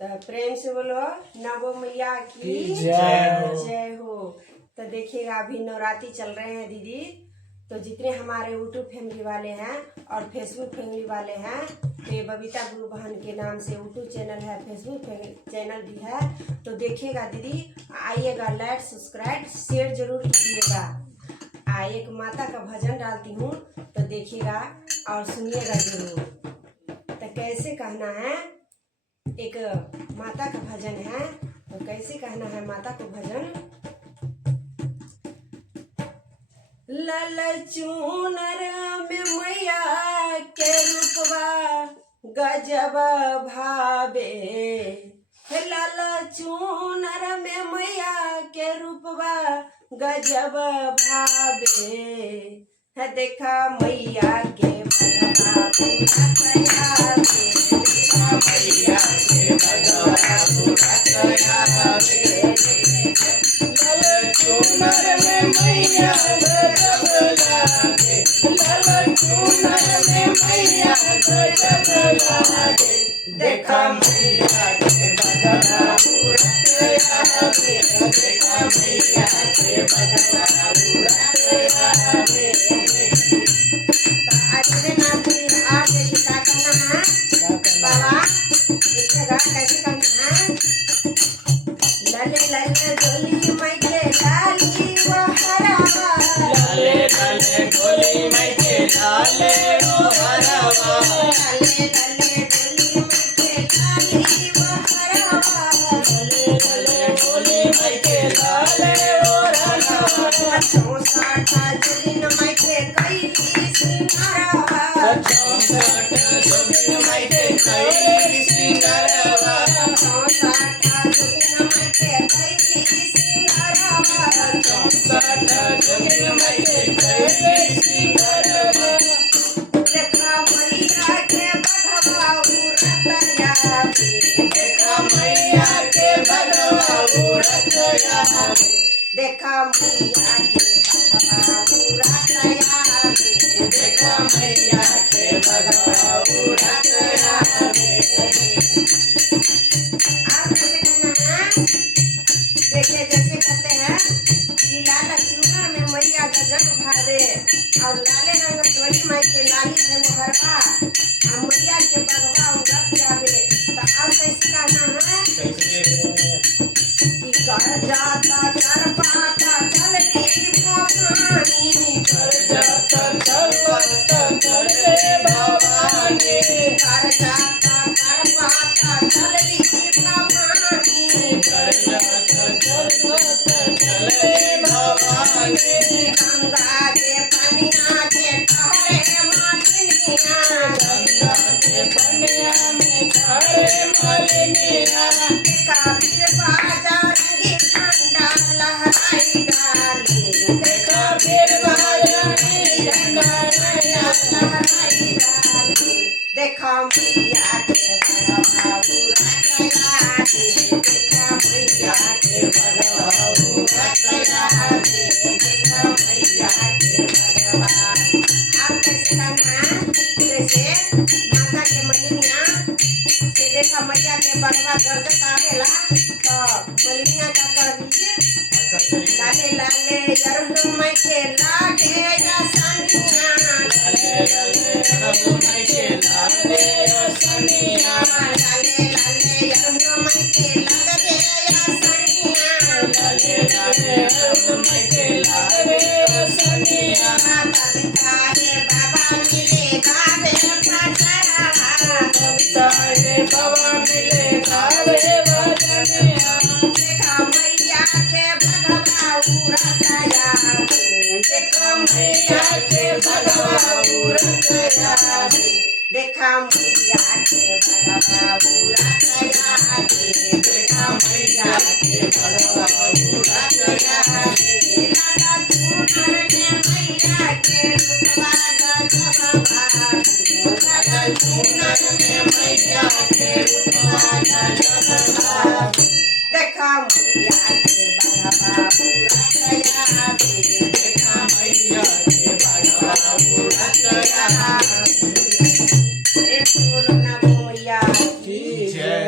तो प्रेम से बोलो नवो मैया की जय हो। तो देखिएगा अभी नवरात्रि चल रहे हैं दीदी, तो जितने हमारे यूट्यूब फैमिली वाले हैं और फेसबुक फैमिली वाले हैं, तो ये बबीता गुरु बहन के नाम से यूट्यूब चैनल है, फेसबुक चैनल भी है। तो देखिएगा दीदी, आइएगा, लाइक सब्सक्राइब शेयर जरूर कीजिएगा। एक माता का भजन डालती हूँ, तो देखिएगा और सुनिएगा जरूर। तो कैसे कहना है, एक माता का भजन है, तो कैसे कहना है माता को भजन। लाल चूनर में मैया के रूपवा गजब भावे, लाल चूनर में मैया के रूपवा गजब भावे। है देखा मैया के बगवा पूरा तैयारे, देखा मैया के बगवा पूरा तैयारे। लाल चूनर में मैया गजब लागे, लाल चूनर में मैया गजब लागे। देखा मैया के बगवा पूरा तैयारे, देखा मैया के बगवा पूरा तैयारे। तो आज देखिए क्या करना है बाबा, देखिएगा कैसे करना है। लाले लाले डोली माई के लाली वो हरावा, लाले लाले डोली माई के लाले वो हरावा, लाले लाले डोली माई के लाली वो हरावा, लाले लाले डोली माई के लाले वो हरावा। चौसाठा जोगिन माई के कैली सिंगारवा, चौसाठा जोगिन माई के कैली सिंगारवा, चौसाठा जोगिन माई के कैली सिंगारवा, चौसाठा जोगिन माई के कैली सिंगारवा। देखा मैया के बगवा उड़त आवे, देखा मैया के बगवा उड़त आवे, देखा मैया के बगवा उड़त आवे, देखा मैया के बगवा उड़त आवे। आप कैसे करना है, देखिए जैसे कहते हैं कि लाल चूनर में मैया गजब भावे, और लाले रंग डोली माई के लाली है वो हरवा, और मैया के बगवा उड़त जावे। तो अब कैसे कहना है कि कर जाता कर पाता चलनी भवानी, कर जाता कर पाता चलनी भवानी, कर जाता कर पाता चलनी भवानी, कर जाता कर पाता चलनी भवानी। गंगा के पनिया के ठहरे मालिनिया, गंगा के पनिया में ठहरे मालिनिया। देखा फिर बाजा रंगी झंडा लहराई डाली, देखा फिर बाजा रंगी झंडा लहराई डाली। देखा मैया के बगवा उड़त आवे, देखा मैया के बगवा उड़त आवे, देखा मैया के बगवा। आप कैसे करना, जैसे माता के मलिनिया से देखा मैया के बगवा गरजत आवेला, तो मलिनिया का कर लाले लाले अरहु माई के लागे या सनिया, लाले लाले अरहु माई के लागे या सनिया, लाले लाले अरहु माई के लागे या सनिया, लाले लाले अरहु माई के लागे या सनिया। बबीता रे बाबा मिले गावे भजनिया, बबीता रे बाबा मिले गावे भजनिया। देखा मैया के बगवा उड़त आवे, देखा मैया के बगवा उड़त आवे, देखा मैया के बगवा उड़त आवे, देखा मैया के बगवा उड़त आवे। लाला चूनर में मैया के रूपवा गजब भावे, लाला चूनर में मैया के रूपवा गजब भावे। देखा मैया के बगवा उड़त आवे, देखा मैया के बगवा उड़त आवे। अरे बोलो ना मैया की जय।